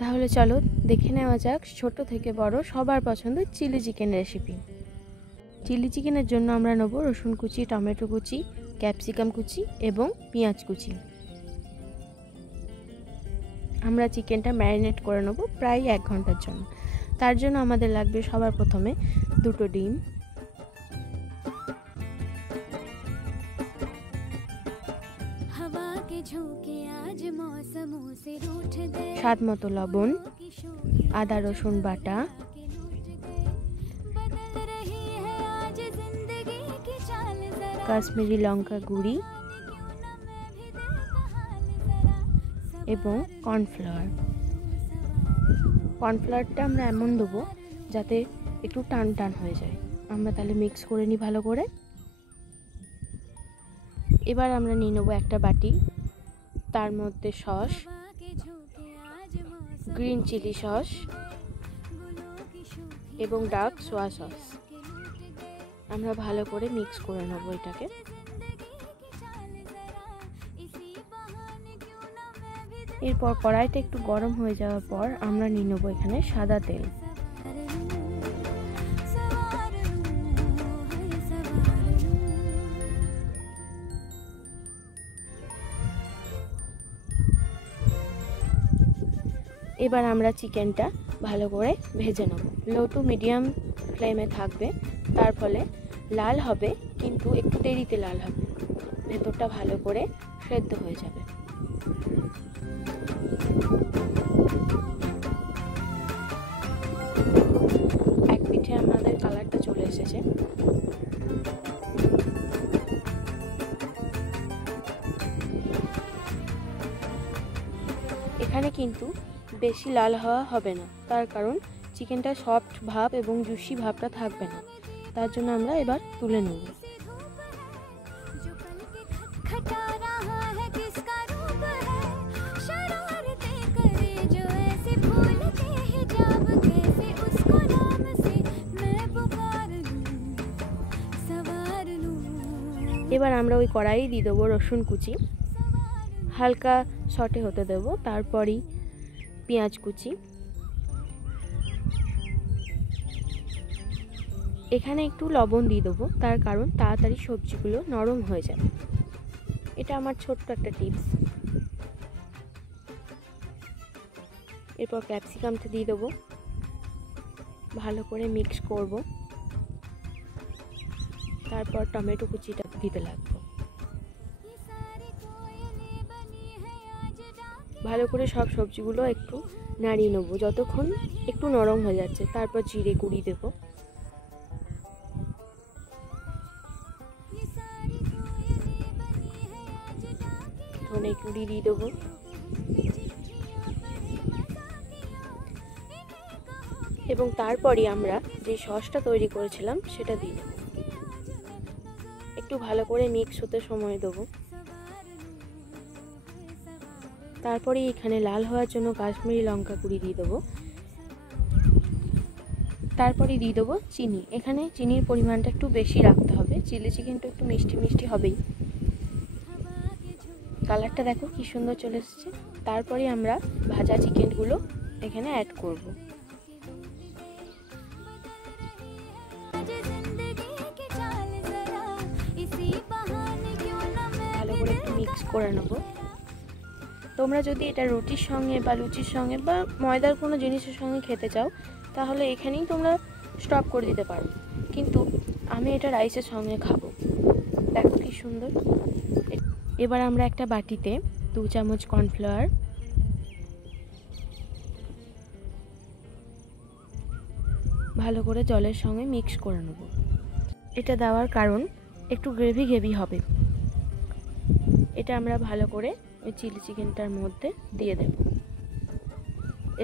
তাহলে চলো দেখে নেওয়া যাক ছোট থেকে বড় সবার পছন্দের চিলি চিকেন রেসিপি। চিলি চিকেনের জন্য আমরা নেব রসুন কুচি, টমেটো কুচি, ক্যাপসিকাম কুচি এবং পেঁয়াজ কুচি। আমরা চিকেনটা ম্যারিনেট করে নেব প্রায় 1 ঘন্টার জন্য। তার জন্য আমাদের লাগবে সবার প্রথমে 2টো ডিম, স্বাদ মতো লবণ, আদা রসুন বাটা, কাশ্মীরি লঙ্কা গুঁড়ি এবং কর্নফ্লাওয়ারটা আমরা এমন দেবো যাতে একটু টান টান হয়ে যায়। আমরা তাহলে মিক্স করে নিই ভালো করে। এবার আমরা নিয়ে নেবো একটা বাটি, তার মধ্যে সস, গ্রিন চিলি সস এবং ডার্ক সোয়া সস। আমরা ভালো করে মিক্স করে নেব এটাকে। এরপর কড়াইটা একটু গরম হয়ে যাওয়ার পর আমরা নিয়ে নেব এখানে সাদা তেল। এবার আমরা চিকেনটা ভালো করে ভেজে নেব। লো টু মিডিয়াম ফ্লেমে থাকবে, তার ফলে লাল হবে কিন্তু একটু দেরিতে লাল হবে, ভেতরটা ভালো করে সেদ্ধ হয়ে যাবে। এক পিঠে আমাদের কালারটা চলে এসেছে। এখানে কিন্তু বেশি লাল হওয়া হবে না, তার কারণ চিকেনটা সফট ভাব এবং জুসি ভাবটা থাকবে না। তার জন্য আমরা এবার তুলে নেব। এবার আমরা ওই কড়াই দিয়ে দেবো রসুন কুচি, হালকা সটে হতে দেব। তারপরই পেঁয়াজ কুচি। এখানে একটু লবণ দিয়ে দেবো, তার কারণ তাড়াতাড়ি সবজিগুলো নরম হয়ে যাবে। এটা আমার ছোট্ট একটা টিপস। এরপর ক্যাপসিকামটা দিয়ে দেবো, ভালো করে মিক্স করব। তারপর টমেটো কুচিটা দিতে লাগবে। ভালো করে সব সবজিগুলো একটু নাড়িয়ে নেবো যতক্ষণ একটু নরম হয়ে যাচ্ছে। তারপর জিরে গুঁড়ি দেব, ধনে গুঁড়ি দিয়ে দেবো, এবং তারপরে আমরা যে সসটা তৈরি করেছিলাম সেটা দিয়ে দেবো। একটু ভালো করে মিক্স হতে সময় দেবো। তারপরে এখানে লাল হওয়ার জন্য কাশ্মীরি লঙ্কা গুঁড়ি দিয়ে দেবো। তারপরে দিয়ে দেবো চিনি। এখানে চিনির পরিমাণটা একটু বেশি রাখতে হবে, চিলি চিকেনটা একটু মিষ্টি মিষ্টি হবেই। কালারটা দেখো কি সুন্দর চলে এসেছে। তারপরে আমরা ভাজা চিকেনগুলো এখানে অ্যাড করব। ভালো করে একটু মিক্স করে নেব। তোমরা যদি এটা রুটির সঙ্গে বা লুচির সঙ্গে বা ময়দার কোনো জিনিসের সঙ্গে খেতে চাও তাহলে এখানেই তোমরা স্টপ করে দিতে পারো, কিন্তু আমি এটা রাইসের সঙ্গে খাবো। দেখো কি সুন্দর। এবার আমরা একটা বাটিতে 2 চামচ কর্নফ্লাওয়ার, ভালো করে জলের সঙ্গে মিক্স করে নেব। এটা দেওয়ার কারণ একটু গ্রেভি গ্রেভি হবে। এটা আমরা ভালো করে ওই চিলি চিকেনটার মধ্যে দিয়ে দেব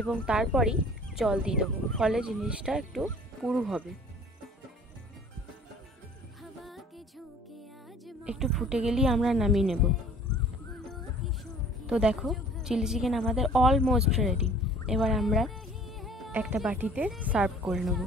এবং তারপরেই জল দিয়ে দেবো, ফলে জিনিসটা একটু পুরু হবে। একটু ফুটে গেলেই আমরা নামিয়ে নেব। তো দেখো চিলি চিকেন আমাদের অলমোস্ট রেডি। এবার আমরা একটা বাটিতে সার্ভ করে নেব।